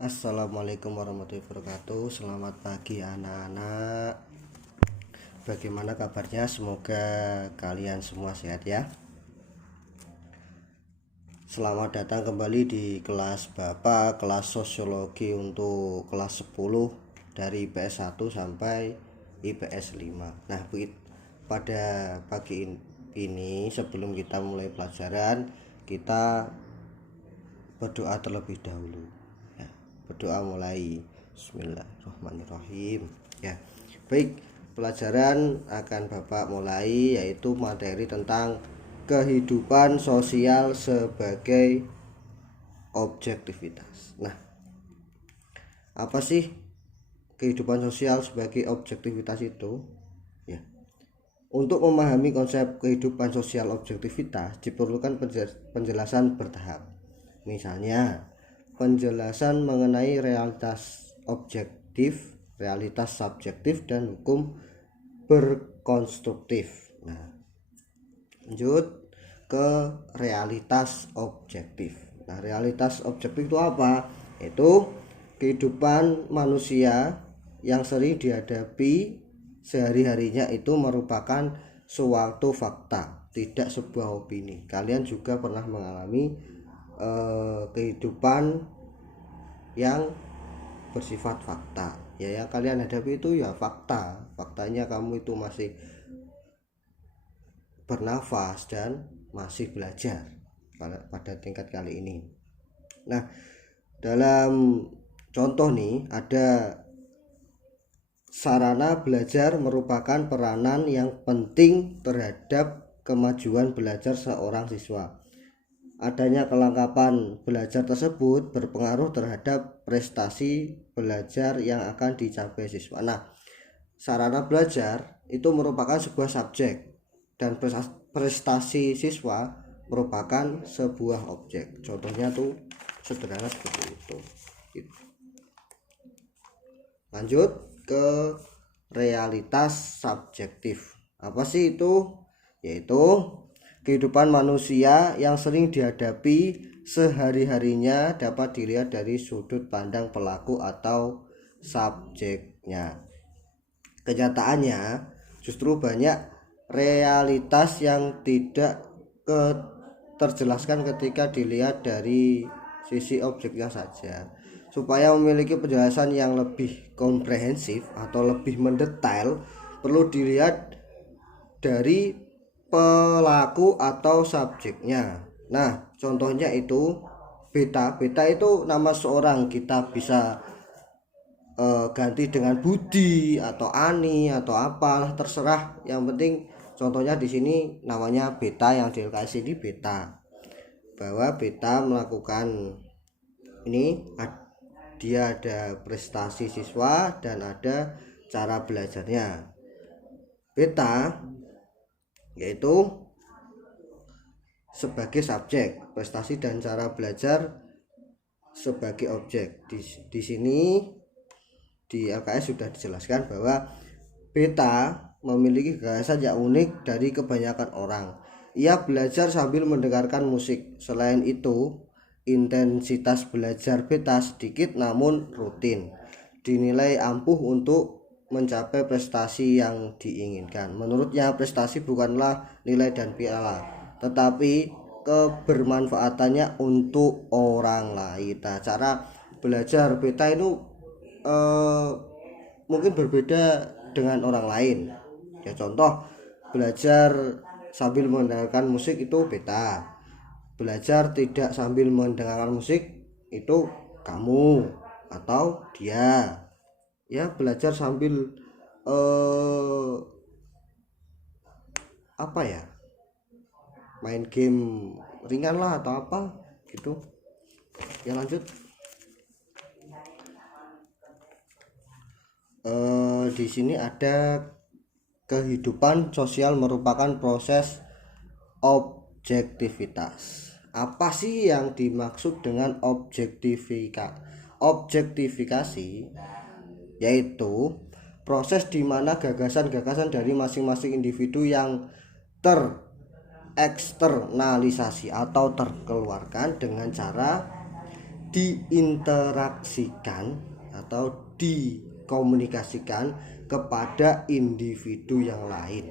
Assalamualaikum warahmatullahi wabarakatuh. Selamat pagi anak-anak. Bagaimana kabarnya? Semoga kalian semua sehat ya. Selamat datang kembali di kelas Bapak, kelas sosiologi untuk kelas 10 dari IPS 1 sampai IPS 5. Nah, pada pagi ini sebelum kita mulai pelajaran, kita berdoa terlebih dahulu. Berdoa mulai. Bismillahirrahmanirrahim. Ya, baik, pelajaran akan Bapak mulai, yaitu materi tentang kehidupan sosial sebagai objektivitas. Nah, apa sih kehidupan sosial sebagai objektivitas itu? Ya, untuk memahami konsep kehidupan sosial objektivitas diperlukan penjelasan bertahap. Misalnya, penjelasan mengenai realitas objektif, realitas subjektif, dan hukum berkonstruktif. Nah, lanjut ke realitas objektif. Nah, realitas objektif itu apa? Itu kehidupan manusia yang sering dihadapi sehari-harinya itu merupakan suatu fakta, tidak sebuah opini. Kalian juga pernah mengalami kehidupan yang bersifat fakta. Ya, yang kalian hadapi itu ya fakta. Faktanya kamu itu masih bernafas dan masih belajar pada tingkat kali ini. Nah, dalam contoh nih, ada sarana belajar merupakan peranan yang penting terhadap kemajuan belajar seorang siswa. Adanya kelengkapan belajar tersebut berpengaruh terhadap prestasi belajar yang akan dicapai siswa. Nah, sarana belajar itu merupakan sebuah subjek dan prestasi siswa merupakan sebuah objek. Contohnya tuh sederhana seperti itu. Lanjut ke realitas subjektif. Apa sih itu? Yaitu kehidupan manusia yang sering dihadapi sehari-harinya dapat dilihat dari sudut pandang pelaku atau subjeknya. Kenyataannya justru banyak realitas yang tidak terjelaskan ketika dilihat dari sisi objeknya saja. Supaya memiliki penjelasan yang lebih komprehensif atau lebih mendetail, perlu dilihat dari pelaku atau subjeknya. Nah, contohnya itu beta. Beta itu nama seorang, kita bisa ganti dengan Budi atau Ani atau apa, terserah. Yang penting contohnya di sini namanya beta, yang di LKS ini beta. Bahwa beta melakukan ini, dia ada prestasi siswa dan ada cara belajarnya. Beta yaitu sebagai subjek, prestasi dan cara belajar sebagai objek. Di sini di LKS sudah dijelaskan bahwa beta memiliki gagasan yang unik dari kebanyakan orang. Ia belajar sambil mendengarkan musik. Selain itu, intensitas belajar beta sedikit namun rutin, dinilai ampuh untuk mencapai prestasi yang diinginkan. Menurutnya, prestasi bukanlah nilai dan piala, tetapi kebermanfaatannya untuk orang lain. Nah, cara belajar beta itu mungkin berbeda dengan orang lain. Ya, contoh belajar sambil mendengarkan musik itu beta. Belajar tidak sambil mendengarkan musik itu kamu atau dia. Ya, belajar sambil apa ya, main game ringan lah atau apa gitu ya. Lanjut, di sini ada kehidupan sosial merupakan proses objektivitas. Apa sih yang dimaksud dengan objektifikasi? Yaitu proses di mana gagasan-gagasan dari masing-masing individu yang tereksternalisasi atau terkeluarkan dengan cara diinteraksikan atau dikomunikasikan kepada individu yang lain.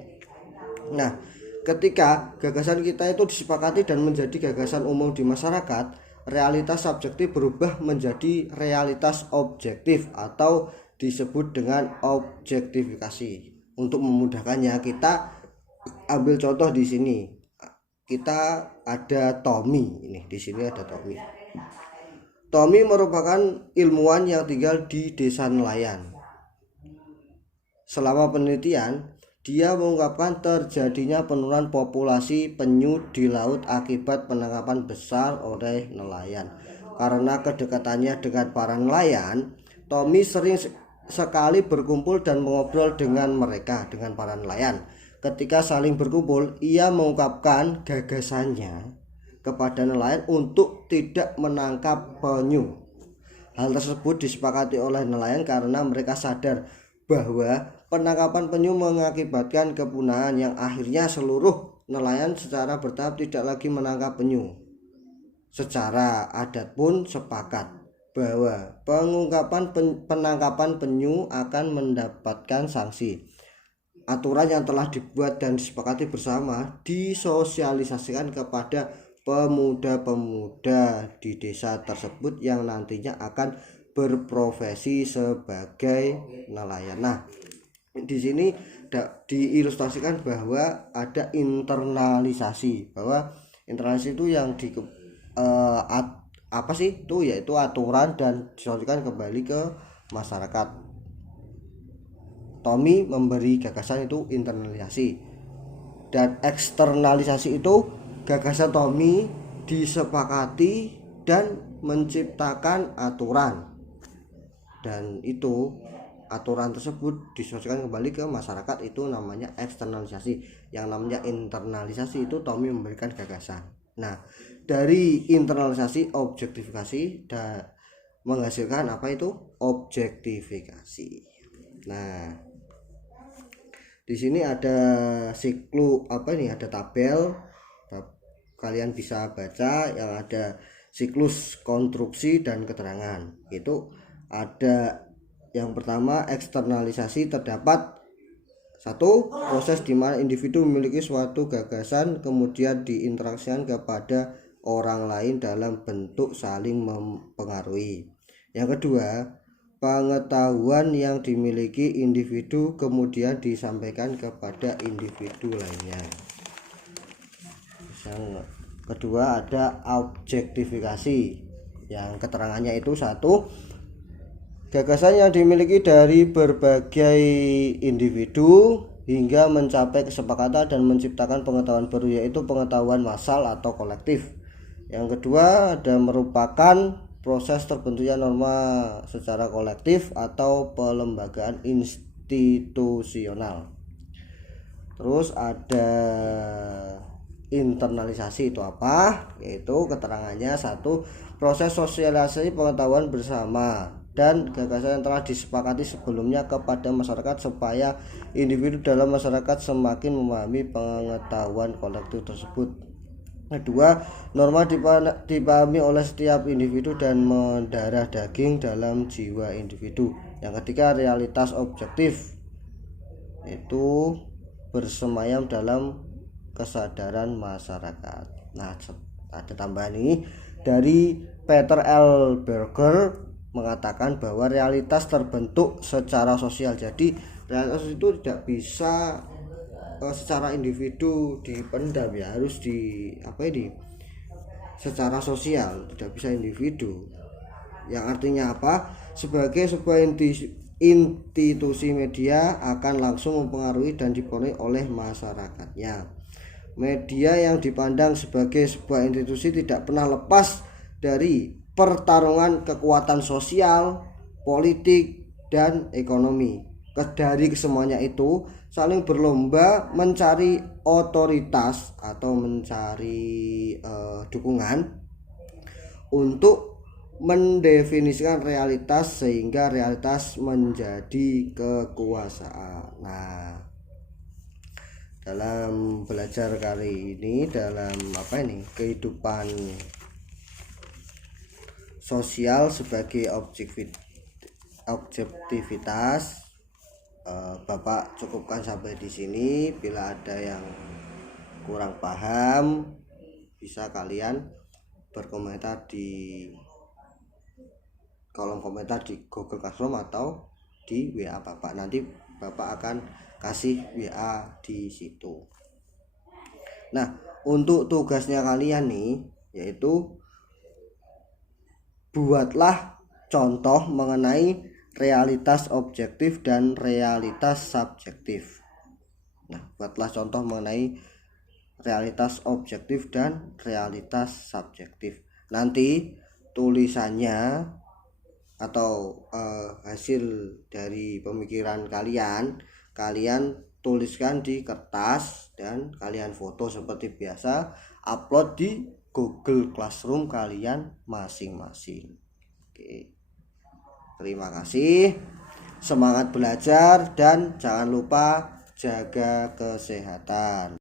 Nah, ketika gagasan kita itu disepakati dan menjadi gagasan umum di masyarakat, realitas subjektif berubah menjadi realitas objektif atau disebut dengan objektifikasi. Untuk memudahkannya, kita ambil contoh di sini. Kita ada Tommy ini, di sini ada Tommy. Tommy merupakan ilmuwan yang tinggal di desa nelayan. Selama penelitian, dia mengungkapkan terjadinya penurunan populasi penyu di laut akibat penangkapan besar oleh nelayan. Karena kedekatannya dengan para nelayan, Tommy sering sekali berkumpul dan mengobrol dengan mereka, dengan para nelayan. Ketika saling berkumpul, ia mengungkapkan gagasannya kepada nelayan untuk tidak menangkap penyu. Hal tersebut disepakati oleh nelayan karena mereka sadar bahwa penangkapan penyu mengakibatkan kepunahan yang akhirnya seluruh nelayan secara bertahap tidak lagi menangkap penyu. Secara adat pun sepakat bahwa pengungkapan penangkapan penyu akan mendapatkan sanksi. Aturan yang telah dibuat dan disepakati bersama disosialisasikan kepada pemuda-pemuda di desa tersebut yang nantinya akan berprofesi sebagai nelayan. Nah, di sini diilustrasikan bahwa ada internalisasi, bahwa internalisasi itu yang apa sih itu, yaitu aturan dan disosialisasikan kembali ke masyarakat. Tommy memberi gagasan itu internalisasi, dan eksternalisasi itu gagasan Tommy disepakati dan menciptakan aturan, dan itu aturan tersebut disosialisasikan kembali ke masyarakat, itu namanya eksternalisasi. Yang namanya internalisasi itu Tommy memberikan gagasan. Nah, dari internalisasi objektifikasi dan menghasilkan apa itu objektifikasi. Nah, di sini ada siklus ada tabel, kalian bisa baca yang ada siklus konstruksi dan keterangan. Itu ada yang pertama eksternalisasi, terdapat satu proses di mana individu memiliki suatu gagasan kemudian diinteraksikan kepada orang lain dalam bentuk saling mempengaruhi. Yang kedua, pengetahuan yang dimiliki individu kemudian disampaikan kepada individu lainnya. Yang kedua ada objektifikasi, yang keterangannya itu satu, gagasan yang dimiliki dari berbagai individu hingga mencapai kesepakatan dan menciptakan pengetahuan baru, yaitu pengetahuan massal atau kolektif. Yang kedua ada merupakan proses terbentuknya norma secara kolektif atau pelembagaan institusional. Terus ada internalisasi, itu apa? Yaitu keterangannya satu, proses sosialisasi pengetahuan bersama dan gagasan yang telah disepakati sebelumnya kepada masyarakat supaya individu dalam masyarakat semakin memahami pengetahuan kolektif tersebut. Kedua, norma dipahami oleh setiap individu dan mendarah daging dalam jiwa individu. Yang ketiga, realitas objektif, itu bersemayam dalam kesadaran masyarakat. Nah, ada tambahan ini dari Peter L. Berger mengatakan bahwa realitas terbentuk secara sosial. Jadi realitas itu tidak bisa secara individu dipendam, ya harus secara sosial, tidak bisa individu. Yang artinya apa? Sebagai sebuah institusi media akan langsung mempengaruhi dan dipengaruhi oleh masyarakatnya. Media yang dipandang sebagai sebuah institusi tidak pernah lepas dari pertarungan kekuatan sosial, politik, dan ekonomi. Dari kesemuanya itu saling berlomba mencari otoritas atau mencari dukungan untuk mendefinisikan realitas sehingga realitas menjadi kekuasaan. Nah, dalam belajar kali ini dalam kehidupan sosial sebagai objektivitas. Bapak cukupkan sampai di sini. Bila ada yang kurang paham, bisa kalian berkomentar di kolom komentar di Google Classroom atau di WA Bapak. Nanti Bapak akan kasih WA di situ. Nah, untuk tugasnya kalian nih, yaitu buatlah contoh mengenai realitas objektif dan realitas subjektif. Nah, buatlah contoh mengenai realitas objektif dan realitas subjektif. Nanti tulisannya atau hasil dari pemikiran kalian tuliskan di kertas dan kalian foto seperti biasa, upload di Google Classroom kalian masing-masing. Oke. Terima kasih. Semangat belajar dan jangan lupa jaga kesehatan.